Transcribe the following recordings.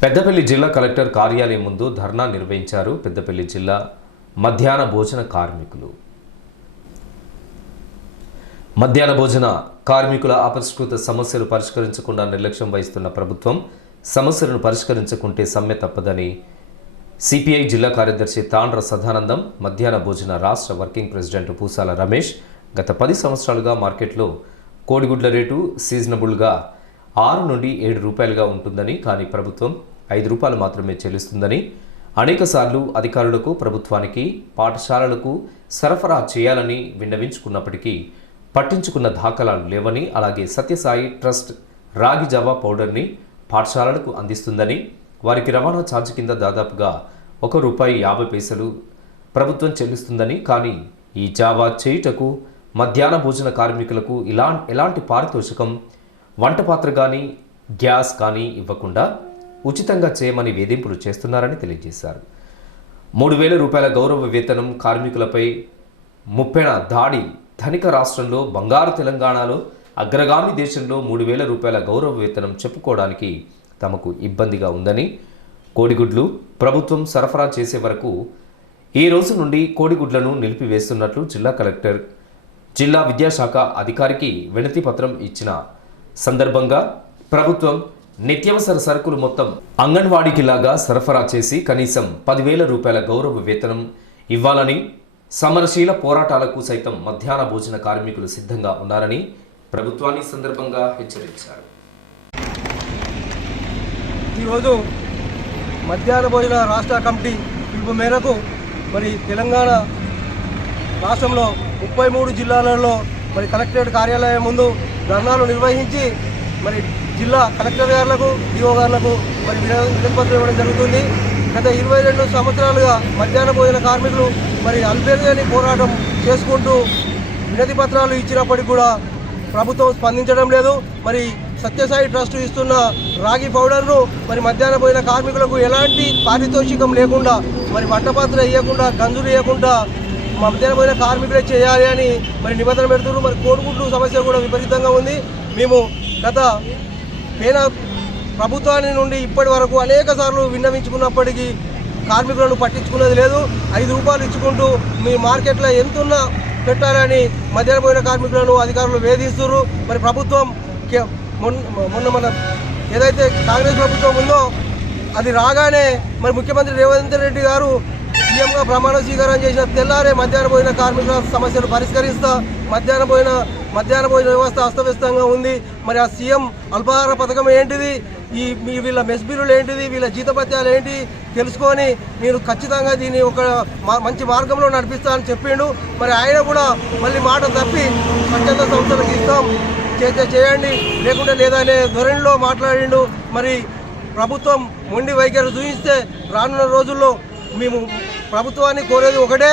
పెద్దపల్లి జిల్లా కలెక్టర్ కార్యాలయం ముందు ధర్నా నిర్వహించారు పెద్దపల్లి జిల్లా మధ్యాహ్న భోజన కార్మికులు. మధ్యాహ్న భోజన కార్మికుల అపరిష్కృత సమస్యలు పరిష్కరించకుండా నిర్లక్ష్యం వహిస్తున్న ప్రభుత్వం సమస్యలను పరిష్కరించకుంటే సమ్మె తప్పదని సిపిఐ జిల్లా కార్యదర్శి తాండ్ర సదానందం, మధ్యాహ్న భోజన రాష్ట్ర వర్కింగ్ ప్రెసిడెంట్ పూసాల రమేష్ గత 10 సంవత్సరాలుగా మార్కెట్లో కోడిగుడ్ల రేటు సీజనబుల్గా 6 నుండి 7 రూపాయలుగా ఉంటుందని, కానీ ప్రభుత్వం 5 రూపాయలు మాత్రమే చెల్లిస్తుందని, అనేకసార్లు అధికారులకు ప్రభుత్వానికి పాఠశాలలకు సరఫరా చేయాలని విన్నవించుకున్నప్పటికీ పట్టించుకున్న దాఖలాలు లేవని, అలాగే సత్యసాయి ట్రస్ట్ రాగి జావా పౌడర్ని పాఠశాలలకు అందిస్తుందని, వారికి రవాణా ఛార్జ్ కింద దాదాపుగా ₹1.50 ప్రభుత్వం చెల్లిస్తుందని, కానీ ఈ జావా చేయుటకు మధ్యాహ్న భోజన కార్మికులకు ఎలాంటి పారితోషికం, వంట పాత్ర కానీ గ్యాస్ కానీ ఇవ్వకుండా ఉచితంగా చేయమని వేధింపులు చేస్తున్నారని తెలియజేశారు. ₹3,000 గౌరవ వేతనం కార్మికులపై ముప్పెన దాడి, ధనిక రాష్ట్రంలో బంగారు తెలంగాణలో అగ్రగామి దేశంలో ₹3,000 గౌరవ వేతనం చెప్పుకోవడానికి తమకు ఇబ్బందిగా ఉందని, కోడిగుడ్లు ప్రభుత్వం సరఫరా చేసే వరకు ఈ రోజు నుండి కోడిగుడ్లను నిలిపివేస్తున్నట్లు జిల్లా కలెక్టర్ జిల్లా విద్యాశాఖ అధికారికి వినతి పత్రం ఇచ్చిన సందర్భంగా ప్రభుత్వం నిత్యావసర సరుకులు మొత్తం అంగన్వాడీకి లాగా సరఫరా చేసి కనీసం ₹10,000 గౌరవ వేతనం ఇవ్వాలని, సమరశీల పోరాటాలకు సైతం మధ్యాహ్న భోజన కార్మికులు సిద్ధంగా ఉన్నారని ప్రభుత్వాన్ని సందర్భంగా హెచ్చరించారు. ఈరోజు మధ్యాహ్న భోజన రాష్ట్ర కమిటీ పిలుపు మేరకు మరి తెలంగాణ రాష్ట్రంలో 33 జిల్లాలలో మరి కలెక్టరేట్ కార్యాలయం ముందు ధర్నాలు నిర్వహించి మరి జిల్లా కలెక్టర్ గారులకు, డిఓ గారులకు మరి వినతిపత్రం ఇవ్వడం జరుగుతుంది. గత 22 సంవత్సరాలుగా మధ్యాహ్న భోజన కార్మికులు మరి అల్పేరుగాని పోరాటం చేసుకుంటూ వినతి పత్రాలు ఇచ్చినప్పటికీ కూడా ప్రభుత్వం స్పందించడం లేదు. మరి సత్యసాయి ట్రస్ట్ ఇస్తున్న రాగి పౌడర్ను మరి మధ్యాహ్న భోజన కార్మికులకు ఎలాంటి పారితోషికం లేకుండా, మరి వంటపాత్ర ఇవ్వకుండా, గంజులు ఇవ్వకుండా మధ్యాహ్న భోజన కార్మికులే చేయాలి అని మరి నిబంధన పెడుతున్నారు. మరి కోడిగుడ్లు సమస్య కూడా విపరీతంగా ఉంది. మేము గత ప్రభుత్వాన్ని నుండి ఇప్పటి వరకు అనేక సార్లు విన్నవించుకున్నప్పటికీ కార్మికులను పట్టించుకున్నది లేదు. 5 రూపాయలు ఇచ్చుకుంటూ మీ మార్కెట్లో ఎంతున్నా పెట్టాలని మధ్యాహ్న భోజన కార్మికులను అధికారులు వేధిస్తున్నారు. మరి ప్రభుత్వం మొన్న ఏదైతే కాంగ్రెస్ ప్రభుత్వం ఉందో అది రాగానే మరి ముఖ్యమంత్రి రేవంత్ రెడ్డి గారు సీఎంగా ప్రమాణ స్వీకారం చేసిన తెల్లారే మధ్యాహ్న భోజన కార్మికుల సమస్యలు పరిష్కరిస్తా, మధ్యాహ్న భోజన వ్యవస్థ అస్తవ్యస్తంగా ఉంది. మరి ఆ సీఎం అల్పాహార పథకం ఏంటిది, వీళ్ళ మెస్ బిల్లులు ఏంటిది, వీళ్ళ జీతభత్యాలు ఏంటి తెలుసుకొని మీరు ఖచ్చితంగా దీన్ని ఒక మంచి మార్గంలో నడిపిస్తా అని చెప్పిండు. మరి ఆయన కూడా మళ్ళీ మాట తప్పి స్వచ్ఛంద సంస్థలకు ఇస్తాం, చేయండి లేకుంటే లేదా అనే ధోరణిలో మాట్లాడిండు. మరి ప్రభుత్వం మొండి వైఖరి చూపిస్తే రానున్న రోజుల్లో మేము ప్రభుత్వాన్ని కోరేది ఒకటే,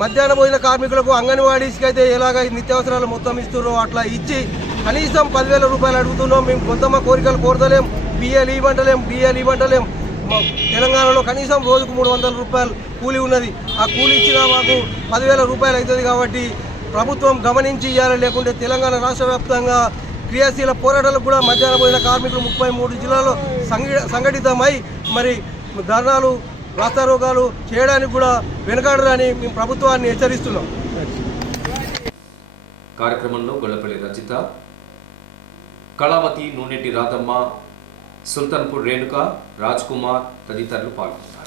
మధ్యాహ్న భోజన కార్మికులకు అంగన్వాడీస్కి అయితే ఎలాగ నిత్యావసరాలు మొత్తం ఇస్తున్నారో అట్లా ఇచ్చి కనీసం ₹10,000 అడుగుతున్నాం. మేము కొంతమ కోరికలు కోరతలేం, బిఏలు ఇవ్వంటలేం, డిఏలు ఇవ్వంటలేం. తెలంగాణలో కనీసం రోజుకు ₹300 కూలీ ఉన్నది. ఆ కూలీ ఇచ్చినా మాకు ₹10,000 అవుతుంది. కాబట్టి ప్రభుత్వం గమనించి ఇవ్వాలి, లేకుంటే తెలంగాణ రాష్ట్ర వ్యాప్తంగా క్రియాశీల పోరాటాలకు కూడా మధ్యాహ్న భోజన కార్మికులు 33 జిల్లాల్లో సంఘటితమై మరి ధర్నాలు, రాస్తారోకాలు చేయడానికి కూడా వెనుకాడరని మేము ప్రభుత్వాన్ని హెచ్చరిస్తున్నాం. కార్యక్రమంలో గొల్లపల్లి రజిత, కళావతి, నూనెటి రాధమ్మ, సుల్తాన్పూర్ రేణుక, రాజ్ కుమార్ తదితరులు పాల్గొన్నారు.